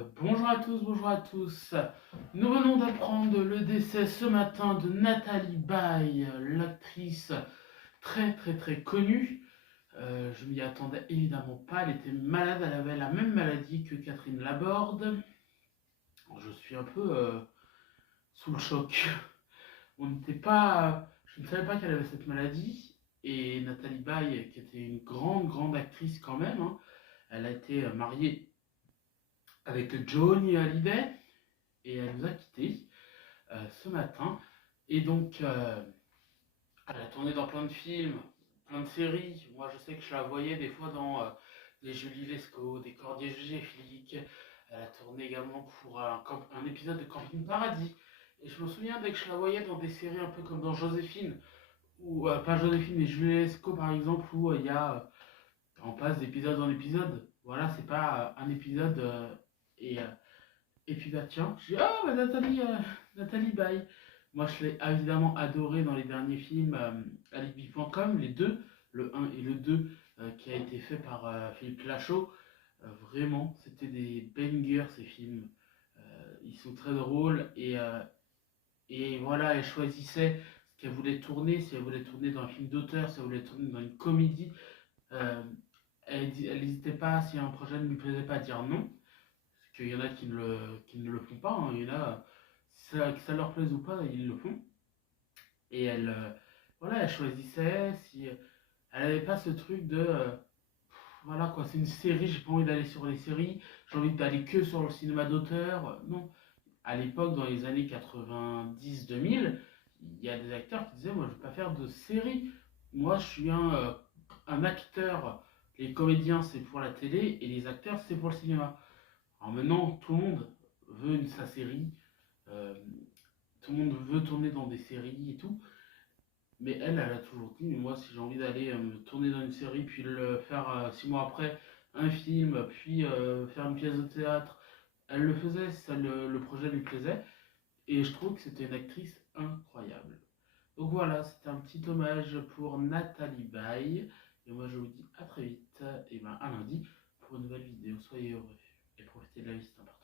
Bonjour à tous. Nous venons d'apprendre le décès ce matin de Nathalie Baye, l'actrice très connue. Je m'y attendais évidemment pas, elle était malade, elle avait la même maladie que Catherine Laborde. Je suis un peu sous le choc. Je ne savais pas qu'elle avait cette maladie. Et Nathalie Baye, qui était une grande actrice quand même, hein, elle a été mariée avec Johnny Hallyday et elle nous a quittés ce matin. Et donc, elle a tourné dans plein de films, plein de séries. Moi, je sais que je la voyais des fois dans des Julie Lescaut, des Cordier G Flic. Elle a tourné également pour un épisode de Camping Paradis. Et je me souviens dès que je la voyais dans des séries un peu comme dans Joséphine, ou pas Joséphine, mais Julie Lescaut par exemple, où il y a on passe d'épisode en épisode. Voilà, c'est pas un épisode et et puis bah tiens, je dis ah bah Nathalie Baye. Moi je l'ai évidemment adoré dans les derniers films alibi.com, les deux, le un et le 2 qui a été fait par Philippe Lachaud. Vraiment, c'était des bangers ces films. Ils sont très drôles et voilà, elle choisissait ce qu'elle voulait tourner, si elle voulait tourner dans un film d'auteur, si elle voulait tourner dans une comédie. Euh, elle n'hésitait pas, si un projet ne lui plaisait pas, à dire non. Parce qu'il y en a qui ne le font pas, hein. Il y en a, que ça leur plaise ou pas, ils le font. Et elle, voilà, elle choisissait. Si elle n'avait pas ce truc de, voilà quoi, c'est une série, j'ai pas envie d'aller sur les séries, j'ai envie d'aller que sur le cinéma d'auteur. Non, à l'époque, dans les années 90-2000, il y a des acteurs qui disaient, moi, je veux pas faire de série. Moi, je suis un acteur. Les comédiens, c'est pour la télé, et les acteurs, c'est pour le cinéma. Alors maintenant, tout le monde veut sa série, euh, tout le monde veut tourner dans des séries et tout, mais elle a toujours dit, mais moi si j'ai envie d'aller me tourner dans une série, puis le faire 6 mois après, un film, puis faire une pièce de théâtre, elle le faisait si le projet lui plaisait, et je trouve que c'était une actrice incroyable. Donc voilà, c'était un petit hommage pour Nathalie Baye, et moi je vous dis à très vite, et ben à lundi, pour une nouvelle vidéo. Soyez heureux, et profitez de la vie, c'est important.